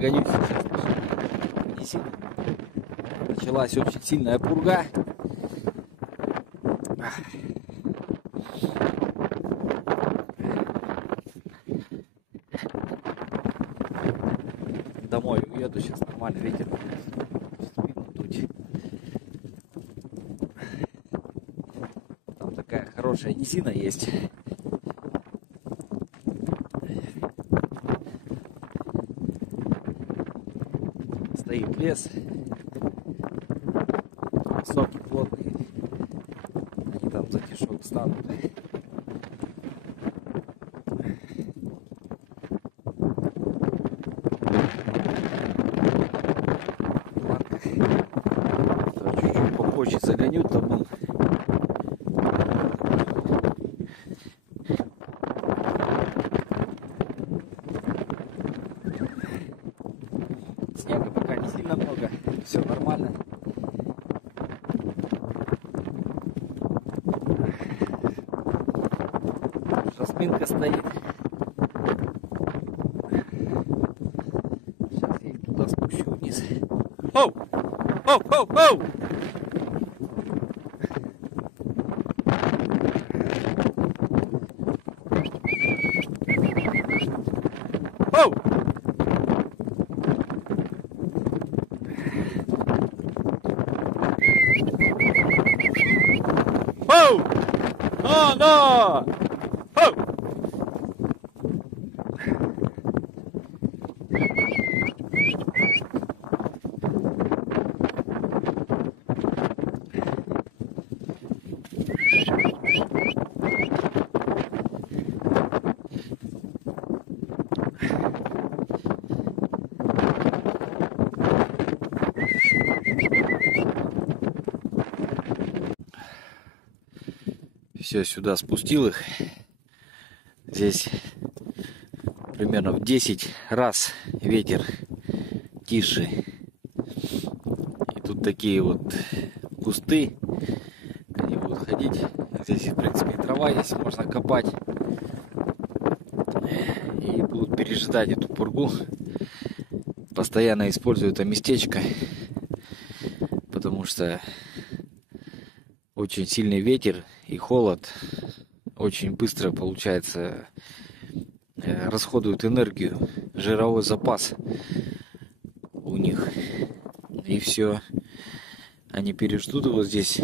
загоню сейчас. Началась очень сильная пурга. Домой уеду, сейчас нормальный ветер будет дуть. Там такая хорошая низина есть. Стоит лес. Высокий, плотный. Они там за тишок станут. Чуть-чуть попозже загоню, там он. Снега пока не сильно много, все нормально. Жасминка стоит. Сейчас я их туда спущу вниз. Оу! Оу! Оу! Оу! Оу! Оу! No, no! Оу! Все, сюда спустил их. Здесь примерно в 10 раз ветер тише. И тут такие вот кусты. Они будут ходить. Здесь, в принципе, и трава есть, можно копать. И будут пережидать эту пургу. Постоянно использую это местечко. Потому что очень сильный ветер и холод. Очень быстро, получается, расходуют энергию, жировой запас у них. И все. Они переждут его здесь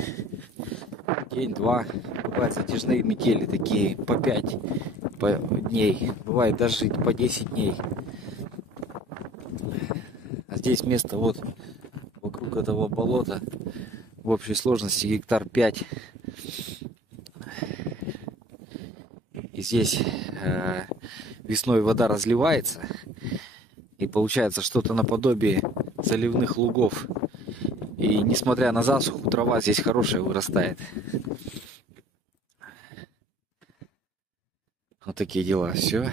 день-два. Бывают затяжные метели, такие по 5 дней. Бывает даже по 10 дней. А здесь место вот вокруг этого болота в общей сложности гектар 5. И здесь весной вода разливается. И получается что-то наподобие заливных лугов. И несмотря на засуху, трава здесь хорошая вырастает. Вот такие дела. Все,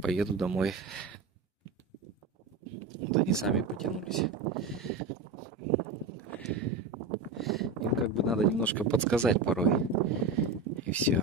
поеду домой. Вот они сами потянулись. Им как бы надо немножко подсказать порой. И все.